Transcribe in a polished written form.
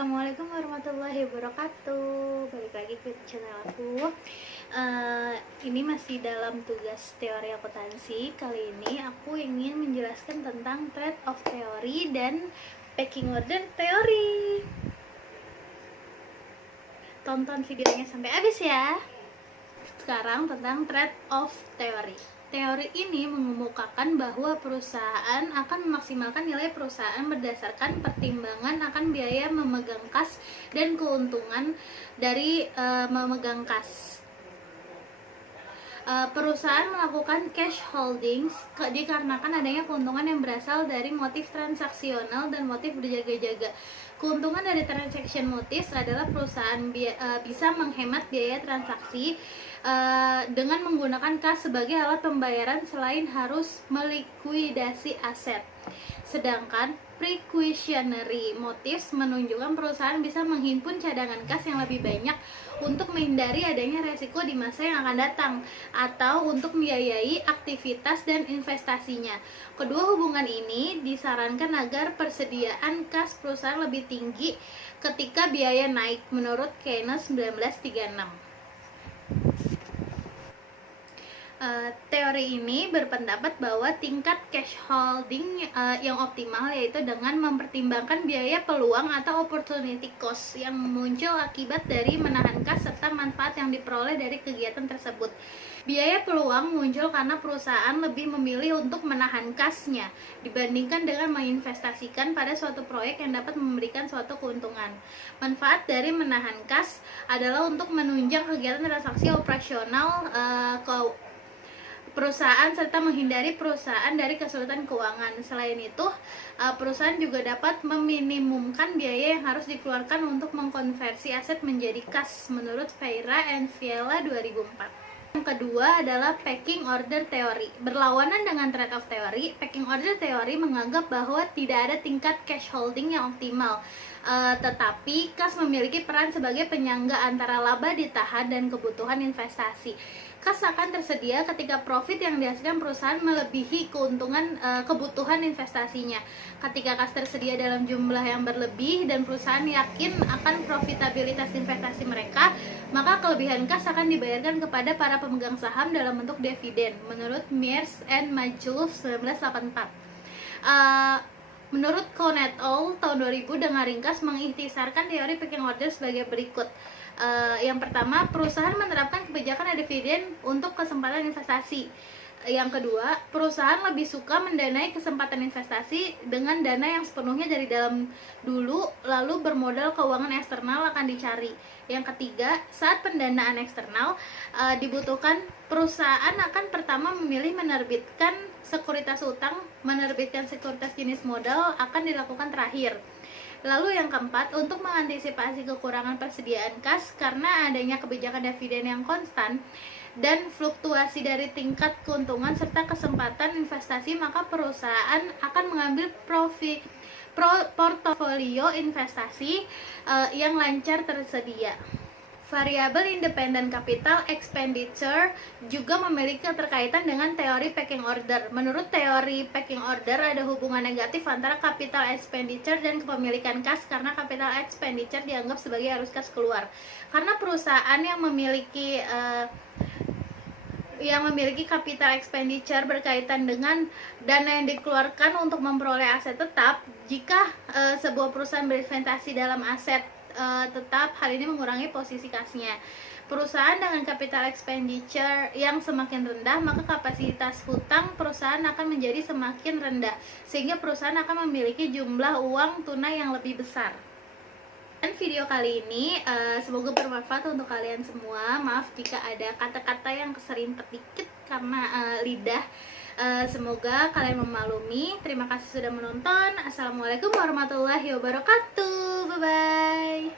Assalamualaikum warahmatullahi wabarakatuh. Balik lagi ke channel aku. Ini masih dalam tugas teori akuntansi. Kali ini aku ingin menjelaskan tentang trade-off teori dan packing order teori. Tonton videonya sampai habis ya. Sekarang tentang trade-off teori. Teori ini mengemukakan bahwa perusahaan akan memaksimalkan nilai perusahaan berdasarkan pertimbangan akan biaya memegang kas dan keuntungan dari memegang kas. Perusahaan melakukan cash holdings dikarenakan adanya keuntungan yang berasal dari motif transaksional dan motif berjaga-jaga. Keuntungan dari transaction motives adalah perusahaan bisa menghemat biaya transaksi dengan menggunakan kas sebagai alat pembayaran selain harus melikuidasi aset. Sedangkan precautionary motives menunjukkan perusahaan bisa menghimpun cadangan kas yang lebih banyak untuk menghindari adanya resiko di masa yang akan datang atau untuk membiayai aktivitas dan investasinya. Kedua hubungan ini disarankan agar persediaan kas perusahaan lebih tinggi ketika biaya naik menurut Keynes 1936. Teori ini berpendapat bahwa tingkat cash holding yang optimal yaitu dengan mempertimbangkan biaya peluang atau opportunity cost yang muncul akibat dari menahan kas serta manfaat yang diperoleh dari kegiatan tersebut. Biaya peluang muncul karena perusahaan lebih memilih untuk menahan kasnya dibandingkan dengan menginvestasikan pada suatu proyek yang dapat memberikan suatu keuntungan. Manfaat dari menahan kas adalah untuk menunjang kegiatan transaksi operasional perusahaan serta menghindari perusahaan dari kesulitan keuangan. Selain itu, perusahaan juga dapat meminimumkan biaya yang harus dikeluarkan untuk mengkonversi aset menjadi kas menurut Vieira and Viella 2004. Yang kedua adalah packing order teori. Berlawanan dengan trade-off teori, packing order teori menganggap bahwa tidak ada tingkat cash holding yang optimal. Tetapi kas memiliki peran sebagai penyangga antara laba ditahan dan kebutuhan investasi. Kas akan tersedia ketika profit yang dihasilkan perusahaan melebihi kebutuhan investasinya. Ketika kas tersedia dalam jumlah yang berlebih dan perusahaan yakin akan profitabilitas investasi mereka, maka kelebihan kas akan dibayarkan kepada para pemegang saham dalam bentuk dividen, menurut Mears and Majluf 1984. Menurut Cohn et al. Tahun 2000 dengan ringkas mengikhtisarkan teori packing order sebagai berikut. Yang pertama, perusahaan menerapkan kebijakan dividen untuk kesempatan investasi. Yang kedua, perusahaan lebih suka mendanai kesempatan investasi dengan dana yang sepenuhnya dari dalam dulu, lalu bermodal keuangan eksternal akan dicari. Yang ketiga, saat pendanaan eksternal dibutuhkan, perusahaan akan pertama memilih menerbitkan sekuritas utang, menerbitkan sekuritas jenis modal akan dilakukan terakhir. Lalu yang keempat, untuk mengantisipasi kekurangan persediaan kas karena adanya kebijakan dividen yang konstan dan fluktuasi dari tingkat keuntungan serta kesempatan investasi, maka perusahaan akan mengambil portofolio investasi yang lancar tersedia. Variabel independent capital expenditure juga memiliki keterkaitan dengan teori packing order. Menurut teori packing order, ada hubungan negatif antara capital expenditure dan kepemilikan kas karena capital expenditure dianggap sebagai arus kas keluar. Karena perusahaan yang memiliki capital expenditure berkaitan dengan dana yang dikeluarkan untuk memperoleh aset tetap. Jika sebuah perusahaan berinvestasi dalam aset tetap, hal ini mengurangi posisi kasnya. Perusahaan dengan capital expenditure yang semakin rendah, maka kapasitas hutang perusahaan akan menjadi semakin rendah, sehingga perusahaan akan memiliki jumlah uang tunai yang lebih besar. Dan video kali ini semoga bermanfaat untuk kalian semua. Maaf jika ada kata-kata yang keserimpet dikit karena lidah. Semoga kalian memaklumi. Terima kasih sudah menonton. Assalamualaikum warahmatullahi wabarakatuh. Bye bye.